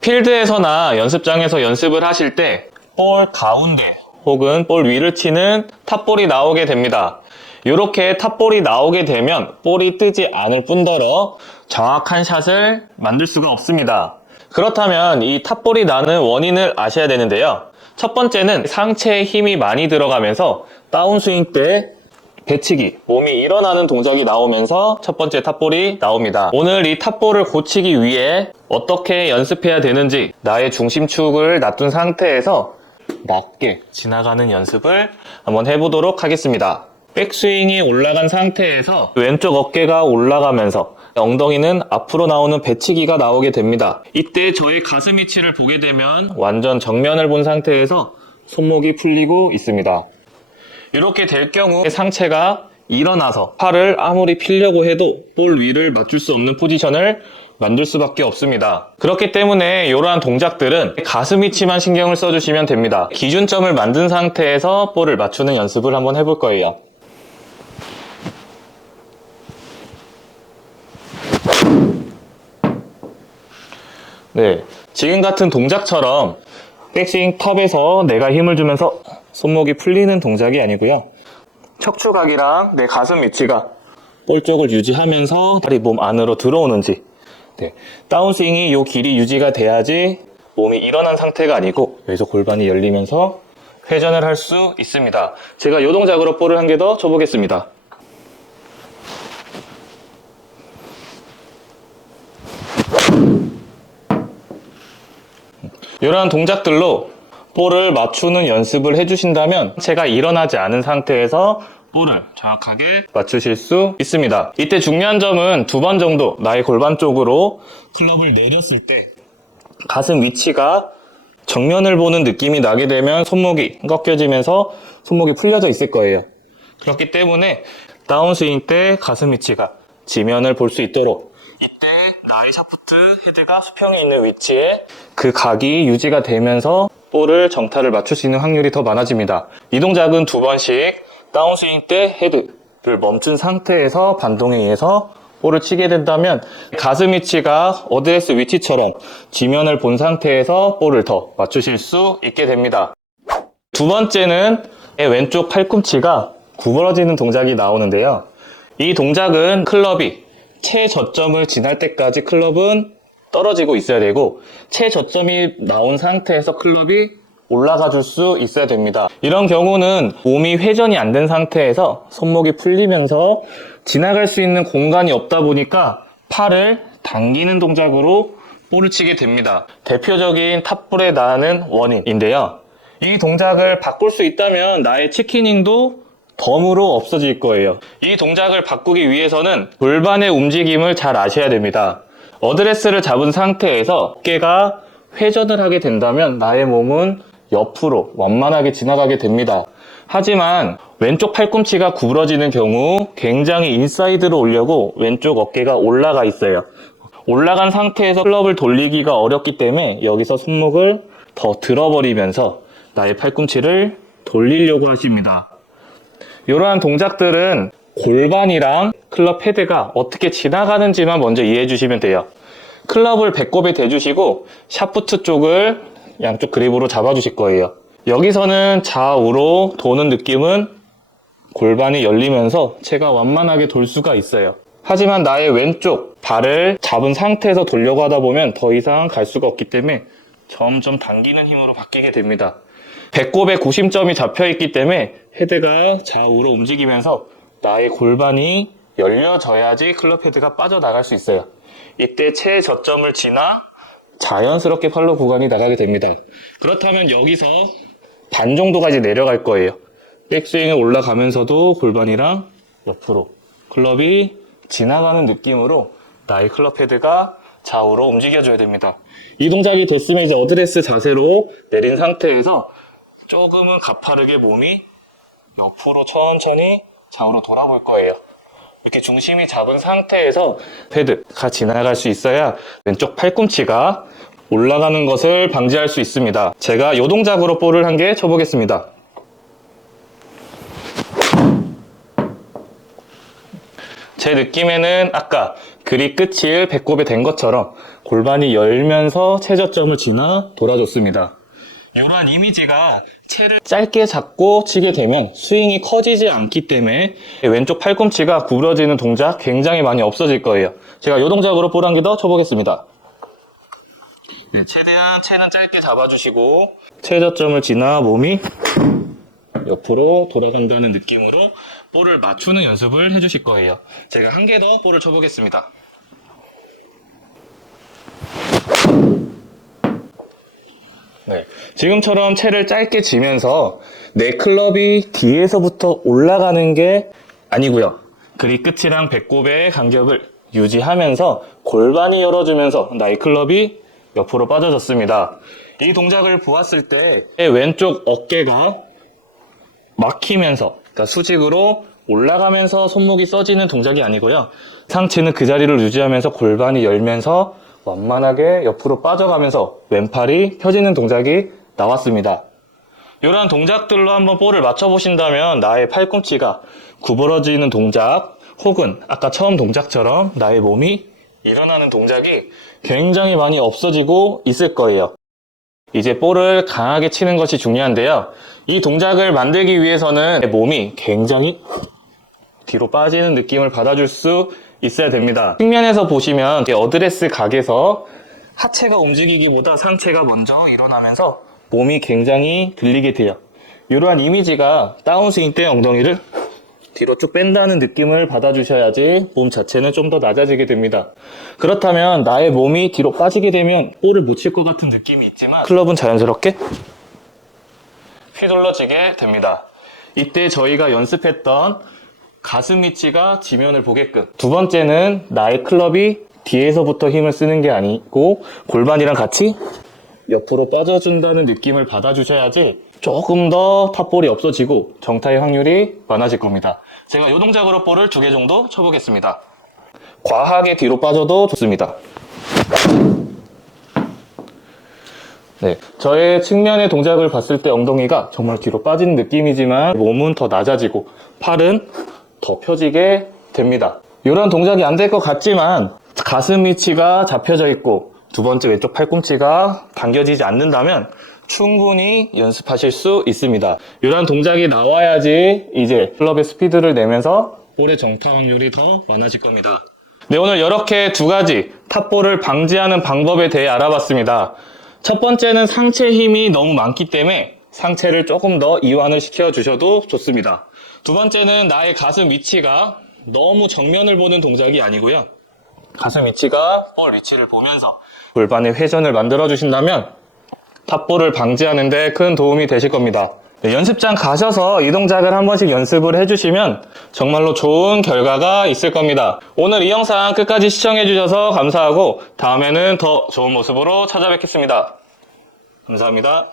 필드에서나 연습장에서 연습을 하실 때 볼 가운데 혹은 볼 위를 치는 탑볼이 나오게 됩니다. 이렇게 탑볼이 나오게 되면 볼이 뜨지 않을 뿐더러 정확한 샷을 만들 수가 없습니다. 그렇다면 이 탑볼이 나는 원인을 아셔야 되는데요. 첫 번째는 상체에 힘이 많이 들어가면서 다운스윙 때 배치기, 몸이 일어나는 동작이 나오면서 첫 번째 탑볼이 나옵니다. 오늘 이 탑볼을 고치기 위해 어떻게 연습해야 되는지 나의 중심축을 놔둔 상태에서 낮게 지나가는 연습을 한번 해보도록 하겠습니다. 백스윙이 올라간 상태에서 왼쪽 어깨가 올라가면서 엉덩이는 앞으로 나오는 배치기가 나오게 됩니다. 이때 저의 가슴 위치를 보게 되면 완전 정면을 본 상태에서 손목이 풀리고 있습니다. 이렇게 될 경우 상체가 일어나서 팔을 아무리 펴려고 해도 볼 위를 맞출 수 없는 포지션을 만들 수밖에 없습니다. 그렇기 때문에 이러한 동작들은 가슴 위치만 신경을 써주시면 됩니다. 기준점을 만든 상태에서 볼을 맞추는 연습을 한번 해볼 거예요. 네, 지금 같은 동작처럼 백스윙 탑에서 내가 힘을 주면서 손목이 풀리는 동작이 아니고요. 척추각이랑 내 가슴 위치가 볼 쪽을 유지하면서 발이 몸 안으로 들어오는지, 네, 다운스윙이 이 길이 유지가 돼야지 몸이 일어난 상태가 아니고 여기서 골반이 열리면서 회전을 할 수 있습니다. 제가 이 동작으로 볼을 한 개 더 쳐보겠습니다. 이러한 동작들로 볼을 맞추는 연습을 해주신다면 제가 일어나지 않은 상태에서 볼을 정확하게 맞추실 수 있습니다. 이때 중요한 점은 2번 정도 나의 골반 쪽으로 클럽을 내렸을 때 가슴 위치가 정면을 보는 느낌이 나게 되면 손목이 꺾여지면서 손목이 풀려져 있을 거예요. 그렇기 때문에 다운스윙 때 가슴 위치가 지면을 볼 수 있도록 이때 나의 샤프트 헤드가 수평이 있는 위치에 그 각이 유지가 되면서 볼을 정타를 맞출 수 있는 확률이 더 많아집니다. 이 동작은 2번씩 다운스윙 때 헤드를 멈춘 상태에서 반동에 의해서 볼을 치게 된다면 가슴 위치가 어드레스 위치처럼 지면을 본 상태에서 볼을 더 맞추실 수 있게 됩니다. 2번째는 왼쪽 팔꿈치가 구부러지는 동작이 나오는데요. 이 동작은 클럽이 최저점을 지날 때까지 클럽은 떨어지고 있어야 되고 최저점이 나온 상태에서 클럽이 올라가 줄 수 있어야 됩니다. 이런 경우는 몸이 회전이 안 된 상태에서 손목이 풀리면서 지나갈 수 있는 공간이 없다 보니까 팔을 당기는 동작으로 볼을 치게 됩니다. 대표적인 탑볼에 나는 원인인데요. 이 동작을 바꿀 수 있다면 나의 치키닝도 덤으로 없어질 거예요. 이 동작을 바꾸기 위해서는 골반의 움직임을 잘 아셔야 됩니다. 어드레스를 잡은 상태에서 어깨가 회전을 하게 된다면 나의 몸은 옆으로 완만하게 지나가게 됩니다. 하지만 왼쪽 팔꿈치가 구부러지는 경우 굉장히 인사이드로 오려고 왼쪽 어깨가 올라가 있어요. 올라간 상태에서 클럽을 돌리기가 어렵기 때문에 여기서 손목을 더 들어버리면서 나의 팔꿈치를 돌리려고 하십니다. 이러한 동작들은 골반이랑 클럽 헤드가 어떻게 지나가는지만 먼저 이해해 주시면 돼요. 클럽을 배꼽에 대주시고 샤프트 쪽을 양쪽 그립으로 잡아주실 거예요. 여기서는 좌우로 도는 느낌은 골반이 열리면서 채가 완만하게 돌 수가 있어요. 하지만 나의 왼쪽 발을 잡은 상태에서 돌려고 하다 보면 더 이상 갈 수가 없기 때문에 점점 당기는 힘으로 바뀌게 됩니다. 배꼽에 구심점이 잡혀있기 때문에 헤드가 좌우로 움직이면서 나의 골반이 열려져야지 클럽 헤드가 빠져나갈 수 있어요. 이때 최저점을 지나 자연스럽게 팔로 구간이 나가게 됩니다. 그렇다면 여기서 반 정도가 이제 내려갈 거예요. 백스윙에 올라가면서도 골반이랑 옆으로 클럽이 지나가는 느낌으로 나의 클럽 헤드가 좌우로 움직여줘야 됩니다. 이 동작이 됐으면 이제 어드레스 자세로 내린 상태에서 조금은 가파르게 몸이 옆으로 천천히 좌우로 돌아볼 거예요. 이렇게 중심이 잡은 상태에서 헤드가 지나갈 수 있어야 왼쪽 팔꿈치가 올라가는 것을 방지할 수 있습니다. 제가 이 동작으로 볼을 한 개 쳐보겠습니다. 제 느낌에는 아까 그립 끝이 배꼽에 댄 것처럼 골반이 열면서 최저점을 지나 돌아줬습니다. 이러한 이미지가 채를 짧게 잡고 치게 되면 스윙이 커지지 않기 때문에 왼쪽 팔꿈치가 구부러지는 동작 굉장히 많이 없어질 거예요. 제가 이 동작으로 볼 한 개 더 쳐보겠습니다. 최대한 채는 짧게 잡아주시고 최저점을 지나 몸이 옆으로 돌아간다는 느낌으로 볼을 맞추는 연습을 해주실 거예요. 제가 한 개 더 볼을 쳐보겠습니다. 네, 지금처럼 채를 짧게 지면서 내 클럽이 뒤에서부터 올라가는 게 아니고요. 그립 끝이랑 배꼽의 간격을 유지하면서 골반이 열어주면서 나의 클럽이 옆으로 빠져졌습니다. 이 동작을 보았을 때 왼쪽 어깨가 막히면서, 그러니까 수직으로 올라가면서 손목이 써지는 동작이 아니고요. 상체는 그 자리를 유지하면서 골반이 열면서 완만하게 옆으로 빠져가면서 왼팔이 펴지는 동작이 나왔습니다. 이러한 동작들로 한번 볼을 맞춰보신다면 나의 팔꿈치가 구부러지는 동작 혹은 아까 처음 동작처럼 나의 몸이 일어나는 동작이 굉장히 많이 없어지고 있을 거예요. 이제 볼을 강하게 치는 것이 중요한데요. 이 동작을 만들기 위해서는 몸이 굉장히 뒤로 빠지는 느낌을 받아줄 수 있어야 됩니다. 측면에서 보시면 어드레스 각에서 하체가 움직이기보다 상체가 먼저 일어나면서 몸이 굉장히 들리게 돼요. 이러한 이미지가 다운스윙 때 엉덩이를 뒤로 쭉 뺀다는 느낌을 받아주셔야지 몸 자체는 좀 더 낮아지게 됩니다. 그렇다면 나의 몸이 뒤로 빠지게 되면 볼을 못 칠 것 같은 느낌이 있지만 클럽은 자연스럽게 휘둘러지게 됩니다. 이때 저희가 연습했던 가슴 위치가 지면을 보게끔, 두 번째는 나의 클럽이 뒤에서부터 힘을 쓰는 게 아니고 골반이랑 같이 옆으로 빠져준다는 느낌을 받아주셔야지 조금 더 탑볼이 없어지고 정타의 확률이 많아질 겁니다. 제가 이 동작으로 볼을 2개 정도 쳐보겠습니다. 과하게 뒤로 빠져도 좋습니다. 네, 저의 측면의 동작을 봤을 때 엉덩이가 정말 뒤로 빠지는 느낌이지만 몸은 더 낮아지고 팔은 더 펴지게 됩니다. 이런 동작이 안 될 것 같지만 가슴 위치가 잡혀져 있고 두 번째 왼쪽 팔꿈치가 당겨지지 않는다면 충분히 연습하실 수 있습니다. 이런 동작이 나와야지 이제 클럽의 스피드를 내면서 볼의 정타 확률이 더 많아질 겁니다. 네, 오늘 이렇게 2가지 탑볼을 방지하는 방법에 대해 알아봤습니다. 첫 번째는 상체 힘이 너무 많기 때문에 상체를 조금 더 이완을 시켜주셔도 좋습니다. 두 번째는 나의 가슴 위치가 너무 정면을 보는 동작이 아니고요. 가슴 위치가 볼 위치를 보면서 골반의 회전을 만들어 주신다면 탑볼을 방지하는 데 큰 도움이 되실 겁니다. 네, 연습장 가셔서 이 동작을 한 번씩 연습을 해주시면 정말로 좋은 결과가 있을 겁니다. 오늘 이 영상 끝까지 시청해 주셔서 감사하고 다음에는 더 좋은 모습으로 찾아뵙겠습니다. 감사합니다.